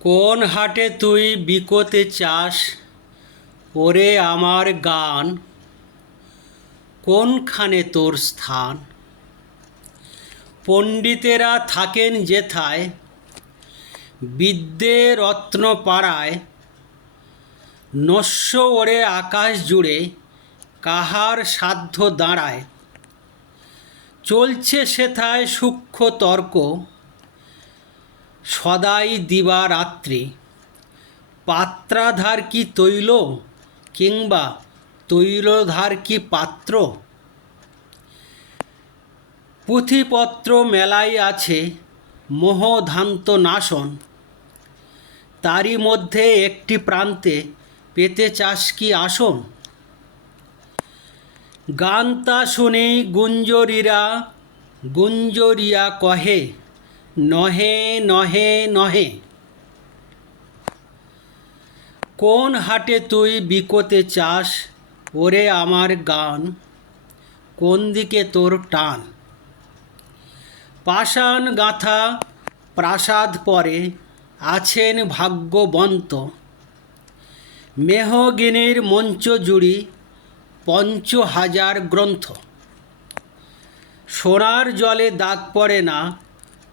কোন হাটে তুই বিকোতে চাস ওরে আমার গান, কোনখানে তোর স্থান? পণ্ডিতেরা থাকেন যেথায়, বিদ্যে রত্ন পাড়ায়, নস্য ওরে আকাশ জুড়ে কাহার সাধ্য দাঁড়ায়। চলছে সেথায় সূক্ষ্ম তর্ক সদাই দিবা রাত্রি, পাত্রাধার কি তৈল কিংবা তৈলধার কি পাত্র? পুঁথিপত্র মেলাই আছে মোহধান্ত নাশন, তারই মধ্যে একটি প্রান্তে পেতে চাস কি আসন? গান তা শুনি গুঞ্জরীরা গুঞ্জরিয়া কহে, নহে নহে নহে। কোন হাটে তুই বিকোতে চাস ওরে আমার গান, কোন দিকে তোর টান? পাষাণ গাঁথা প্রাসাদ পরে আছেন ভাগ্যবন্ত, মেহগিনির মঞ্চ জুড়ি ৫০০০ গ্রন্থ। সোনার জলে দাগ পড়ে না,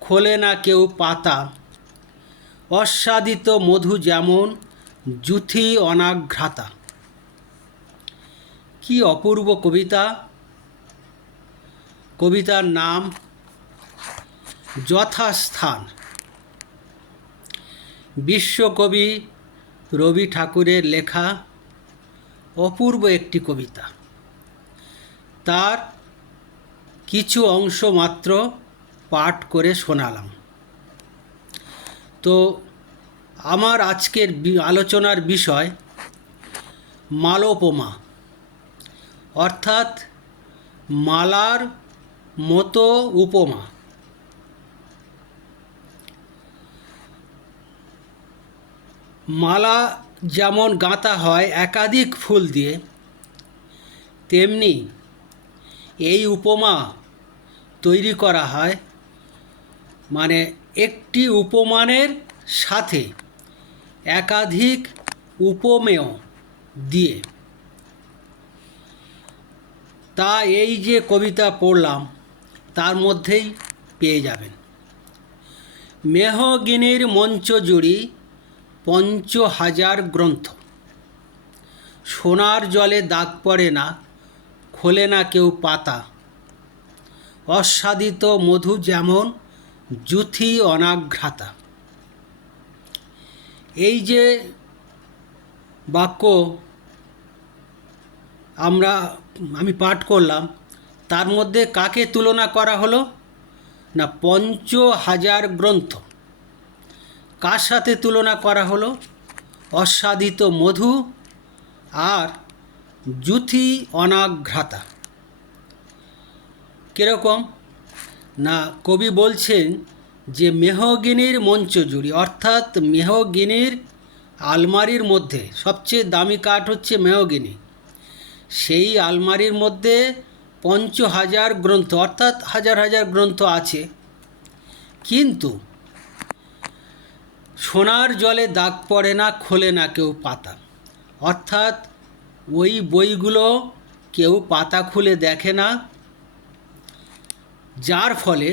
খোলে না কেউ পাতা, অস্বাদিত মধু যেমন যুথি অনাঘ্রাতা। কি অপূর্ব কবিতা! কবিতার নাম যথাস্থান। বিশ্বকবি রবি ঠাকুরের লেখা অপূর্ব একটি কবিতা। তার কিছু অংশ মাত্র পাঠ করে শোনালাম। তো আমার আজকের আলোচনার বিষয় মালোপমা, অর্থাৎ মালার মতো উপমা। মালা যেমন গাঁথা হয় একাধিক ফুল দিয়ে, তেমনি এই উপমা তৈরি করা হয় মানে একটি উপমানের সাথে একাধিক উপমেয় দিয়ে। তা এই যে কবিতা পড়লাম তার মধ্যেই পেয়ে যাবেন। মেহগিনির মঞ্চ জুড়ি ৫০০০ গ্রন্থ, সোনার জলে দাগ পড়ে না, খোলে না কেউ পাতা, অস্বাদিত মধু যেমন যুথি অনাঘ্রাতা। এই যে বাক্য আমি পাঠ করলাম, তার মধ্যে কাকে তুলনা করা হলো না ৫০০০ গ্রন্থ। কার সাথে তুলনা করা হলো? অস্বাদিত মধু আর যুথি অনাঘ্রাতা। কীরকম না, কবি বলছেন যে মেহগিনির মঞ্চজুড়ি, অর্থাৎ মেহগিনির আলমারির মধ্যে সবচেয়ে দামি কাঠ হচ্ছে মেহগিনি। সেই আলমারির মধ্যে ৫০০০ গ্রন্থ, অর্থাৎ হাজার হাজার গ্রন্থ আছে, কিন্তু সোনার জলে দাগ পড়ে না, খোলে না কেউ পাতা। অর্থাৎ ওই বইগুলো কেউ পাতা খুলে দেখে না, যার ফলে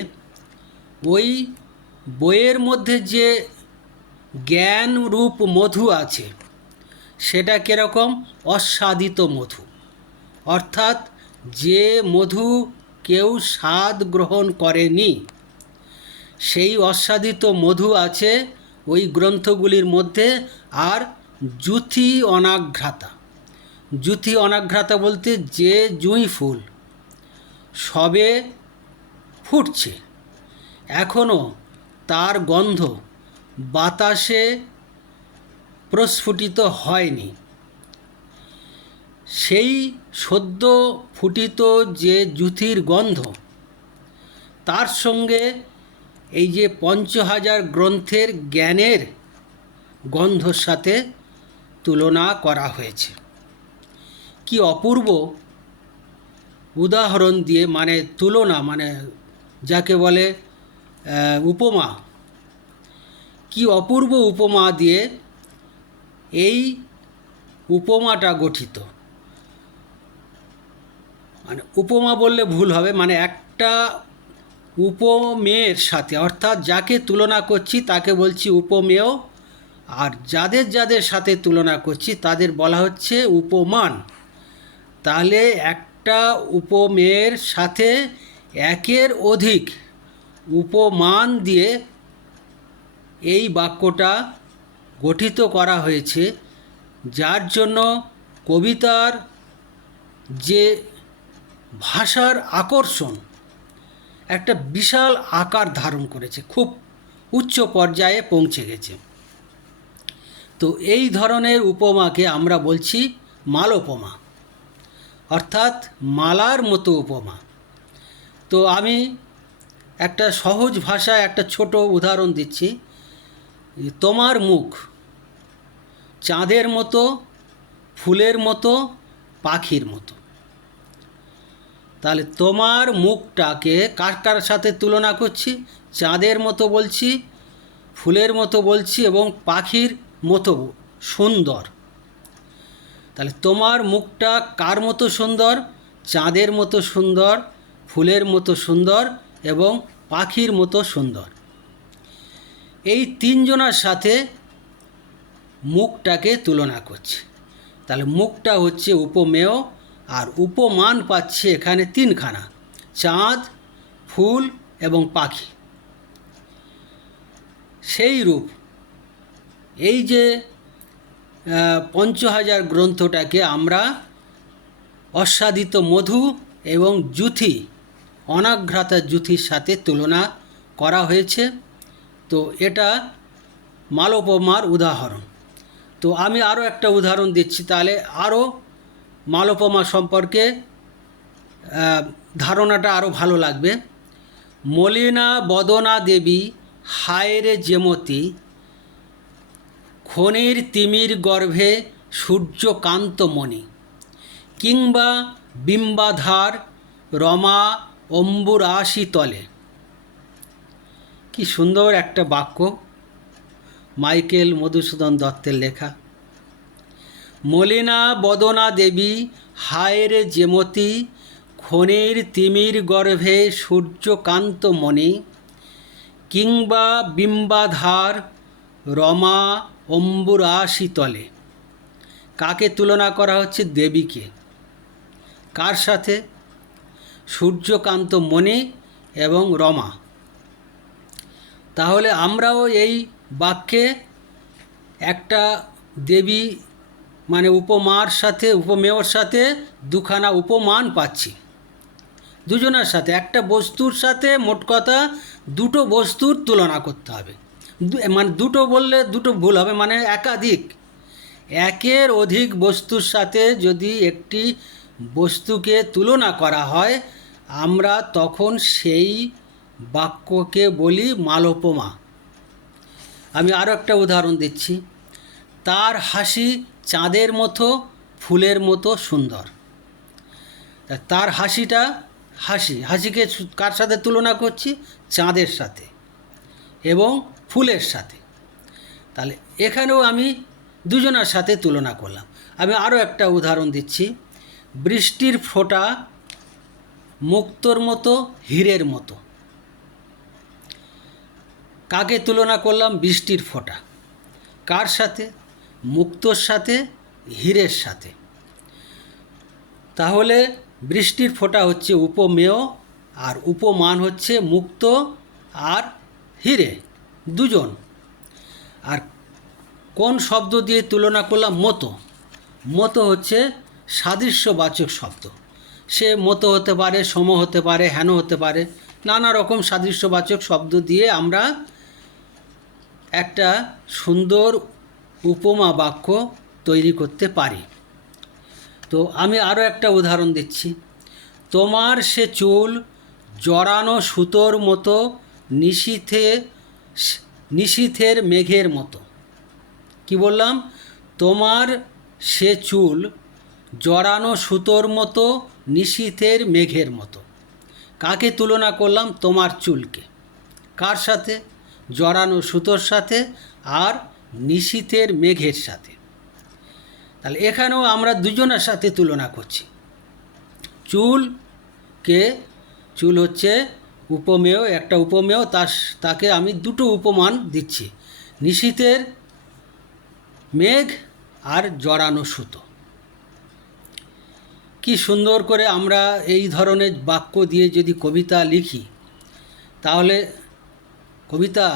ওই বইয়ের মধ্যে যে জ্ঞান রূপ মধু আছে সেটা কীরকম? অস্বাদিত মধু। অর্থাৎ যে মধু কেউ স্বাদ গ্রহণ করেনি, সেই অস্বাদিত মধু আছে ওই গ্রন্থগুলির মধ্যে। আর যুথি অনাঘ্রাতা, যুথি অনাঘ্রাতা বলতে যে জুঁই ফুল সবে ফুটছে, এখনও তার গন্ধ বাতাসে প্রস্ফুটিত হয়নি, সেই সদ্য ফুটিত যে যুথির গন্ধ, তার সঙ্গে এই যে ৫০০০ গ্রন্থের জ্ঞানের গন্ধর সাথে তুলনা করা হয়েছে। কি অপূর্ব উদাহরণ দিয়ে, মানে তুলনা, মানে যাকে বলে উপমা, কি অপূর্ব উপমা দিয়ে এই উপমাটা গঠিত। মানে উপমা বললে ভুল হবে, মানে একটা উপমেয়ের সাথে, অর্থাৎ যাকে তুলনা করছি তাকে বলছি উপমেয়, আর যাদের যাদের সাথে তুলনা করছি তাদের বলা হচ্ছে উপমান। তাহলে একটা উপমেয়ের সাথে একের অধিক উপমান দিয়ে এই বাক্যটা গঠিত করা হয়েছে, যার জন্য কবিতার যে ভাষার আকর্ষণ একটা বিশাল আকার ধারণ করেছে, খুব উচ্চ পর্যায়ে পৌঁছে গেছে। তো এই ধরনের উপমাকে আমরা বলছি মালোপমা, অর্থাৎ মালার মতো উপমা। তো আমি একটা সহজ ভাষায় একটা ছোট উদাহরণ দিচ্ছি। তোমার মুখ চাঁদের মতো, ফুলের মতো, পাখির মতো। তাহলে তোমার মুখটাকে কার কার সাথে তুলনা করছি? চাঁদের মতো বলছি, ফুলের মতো বলছি এবং পাখির মতো সুন্দর। তাহলে তোমার মুখটা কার মতো সুন্দর? চাঁদের মতো সুন্দর, ফুলের মতো সুন্দর এবং পাখির মতো সুন্দর। এই তিনজনের সাথে মুখটাকে তুলনা করছে। তাহলে মুখটা হচ্ছে উপমেয়, আর উপমান পাচ্ছে এখানে তিনখানা: চাঁদ, ফুল এবং পাখি। সেই রূপ এই যে পঞ্চহাজার গ্রন্থটাকে আমরা অস্বাদিত মধু এবং যুথি, অনাঘ্রাতা যুথির সাথে তুলনা করা হয়েছে। তো এটা মালোপমার উদাহরণ। তো আমি আরও একটা উদাহরণ দিচ্ছি, তাহলে আরও মালোপমা সম্পর্কে ধারণাটা আরও ভালো লাগবে। মলিনা বদনা দেবী হায়রে যেমতি, খনির তিমির গর্ভে সূর্যকান্তমণি, কিংবা বিম্বাধার রমা অম্বুরাশি তলে। কি সুন্দর একটা বাক্য, মাইকেল মধুসূদন দত্তের লেখা। মলিনা বদনা দেবী হায়রে যেমতি, খনির তিমির গর্ভে সূর্যকান্তমণি, কিংবা বিম্বাধার রমা অম্বুরাশি তলে। কাকে তুলনা করা হচ্ছে? দেবীকে। কার সাথে? সূর্যকান্তমণি এবং রমা। তাহলে আমরাও এই বাক্যে একটা দেবী মানে উপমার সাথে, উপমেয়র সাথে দুখানা উপমান পাচ্ছি। দুজনের সাথে, একটা বস্তুর সাথে মোট কথা দুটো বস্তুর তুলনা করতে হবে। মানে দুটো বললে দুটো ভুল হবে, মানে একাধিক, একের অধিক বস্তুর সাথে যদি একটি বস্তুকে তুলনা করা হয়, আমরা তখন সেই বাক্যকে বলি মালোপমা। আমি আরও একটা উদাহরণ দিচ্ছি। তার হাসি চাঁদের মতো, ফুলের মতো সুন্দর। তার হাসিটা, হাসিকে কার সাথে তুলনা করছি? চাঁদের সাথে এবং ফুলের সাথে। তাহলে এখানেও আমি দুজনের সাথে তুলনা করলাম। আমি আরও একটা উদাহরণ দিচ্ছি। বৃষ্টির ফোঁটা মুক্তোর মতো, হীরের মতো। কাকে তুলনা করলাম? বৃষ্টির ফোঁটা। কার সাথে? মুক্তোর সাথে, হীরের সাথে। তাহলে বৃষ্টির ফোঁটা হচ্ছে উপমেয়, আর উপমান হচ্ছে মুক্তো আর হীরে, দুজন। আর কোন শব্দ দিয়ে তুলনা করলাম? মতো। মতো হচ্ছে সাদৃশ্যবাচক শব্দ। সে মতো হতে পারে, সম হতে পারে, হেন হতে পারে, নানা রকম সাদৃশ্যবাচক শব্দ দিয়ে আমরা একটা সুন্দর উপমা বাক্য তৈরি করতে পারি। তো আমি আরও একটা উদাহরণ দিচ্ছি। তোমার সে চুল জড়ানো সুতোর মতো, নিশীথের মেঘের মতো। কি বললাম? তোমার সে চুল জড়ানো সুতোর মতো, নিশীথের মেঘের মতো। কাকে তুলনা করলাম? তোমার চুলকে। কার সাথে? জড়ানো সুতোর সাথে আর নিশীথের মেঘের সাথে। তাহলে এখানেও আমরা দুজনের সাথে তুলনা করছি। চুল হচ্ছে উপমেয়, একটা উপমেয়, তাকে আমি দুটো উপমান দিচ্ছি, নিশীথের মেঘ আর জড়ানো সুতো। কি সুন্দর করে আমরা এই ধরনের বাক্য দিয়ে যদি কবিতা লিখি তাহলে কবিতা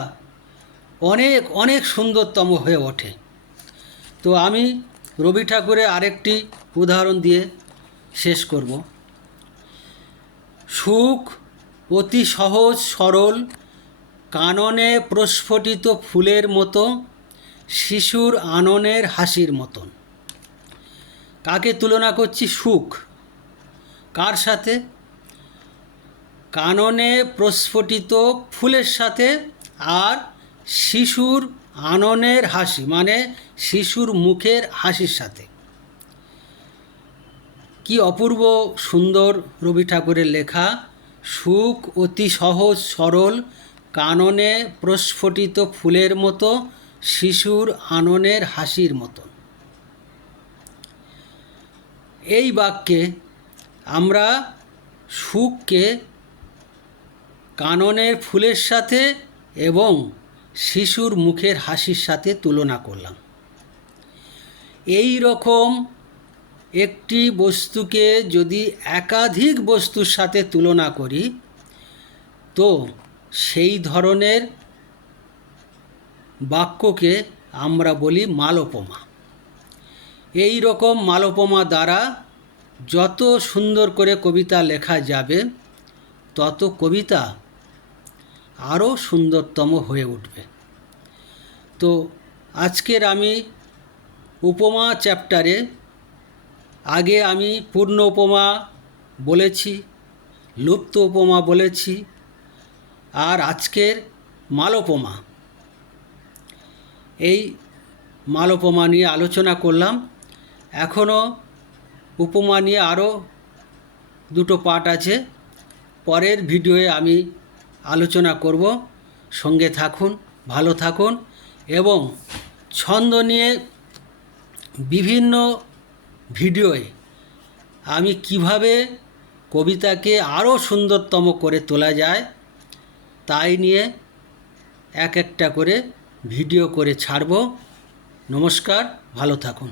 অনেক অনেক সুন্দরতম হয়ে ওঠে। তো আমি রবি ঠাকুরের আরেকটি উদাহরণ দিয়ে শেষ করব। সুখ অতি সহজ সরল, কাননে প্রস্ফুটিত ফুলের মতো, শিশুর আননের হাসির মতন। কাকে তুলনা করছি? সুখ। কার সাথে? কাননে প্রস্ফুটিত ফুলের সাথে আর শিশুর আননের হাসি, মানে শিশুর মুখের হাসির সাথে। কি অপূর্ব সুন্দর রবি ঠাকুরের লেখা। সুখ অতি সহজ সরল, কাননে প্রস্ফুটিত ফুলের মতো, শিশুর আননের হাসির মতো। এই বাক্যে আমরা সুখকে কাননের ফুলের সাথে এবং শিশুর মুখের হাসির সাথে তুলনা করলাম। এই রকম একটি বস্তুকে যদি একাধিক বস্তুর সাথে তুলনা করি তো সেই ধরনের বাক্যকে আমরা বলি মালোপমা। এই রকম মালোপমা দ্বারা যত সুন্দর করে কবিতা লেখা যাবে তত কবিতা আরও সুন্দরতম হয়ে উঠবে। তো আজকের আমি উপমা চ্যাপ্টারে আগে আমি পূর্ণ উপমা বলেছি, লুপ্ত উপমা বলেছি, আর আজকের মালোপমা, এই মালোপমা নিয়ে আলোচনা করলাম। এখনও উপমা নিয়ে আরও দুটো পার্ট আছে, পরের ভিডিওয়ে আমি আলোচনা করব। সঙ্গে থাকুন, ভালো থাকুন। এবং ছন্দ নিয়ে বিভিন্ন ভিডিওয়ে আমি কিভাবে কবিতাকে আরও সুন্দরতম করে তোলা যায় তাই নিয়ে এক একটা করে ভিডিও করে ছাড়ব। নমস্কার, ভালো থাকুন।